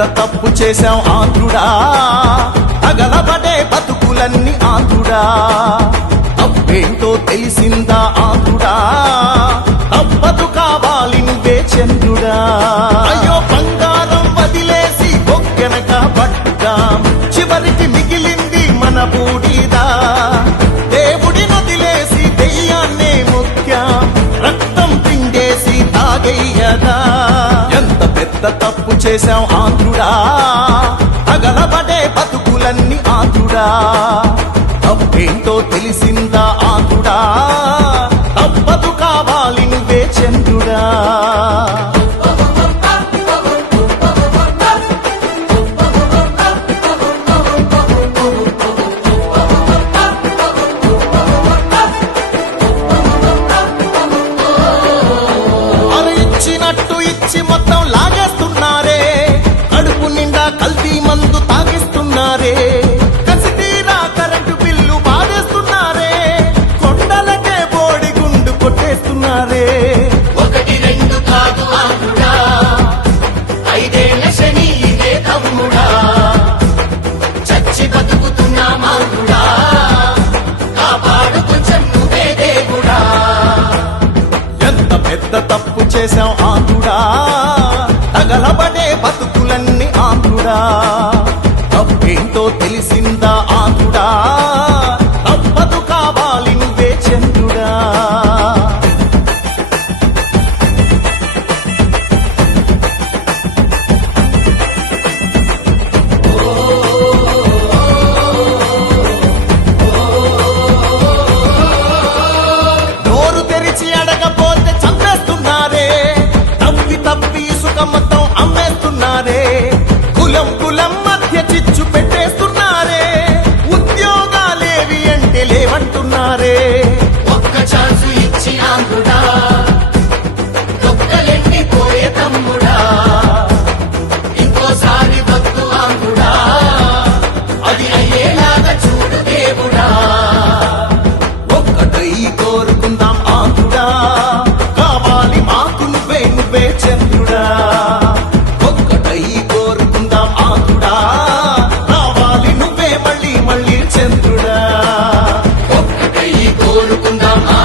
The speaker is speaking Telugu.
చేశాం ఆంధ్రుడా. అగలబడే బతుకులన్నీ ఆంధ్రుడా. తప్పేంటో తెలిసిందా ఆంధ్రుడా. తప్పదు కావాలి నువ్వే చంద్రుడా. అయ్యో బంగారం వదిలేసి బొక్కెనక పట్టుదాం చివరికి మిగిలింది మన బూడిదా. దేవుడి నదిలేసి దెయ్యాన్నే ముఖ్యం రక్తం పిండేసి తాగయ్యదా ఎంత పెద్ద తప్పు చేశాం ఆంధ్రుడా తగలబడే బతుకులన్నీ ఆంధ్రుడా తప్పేంటో తెలిసిందా ఆంధ్రుడా తప్పదు కావాలి నువ్వే చంద్రుడా. ఇచ్చి మొత్తం లాగ చేశాం ఆంధ్రుడా. తగలబడే బతుకులన్నీ ఆంధ్రుడా. తప్పేంటో తెలిసిందా ఆంధ్రుడా. Mandama.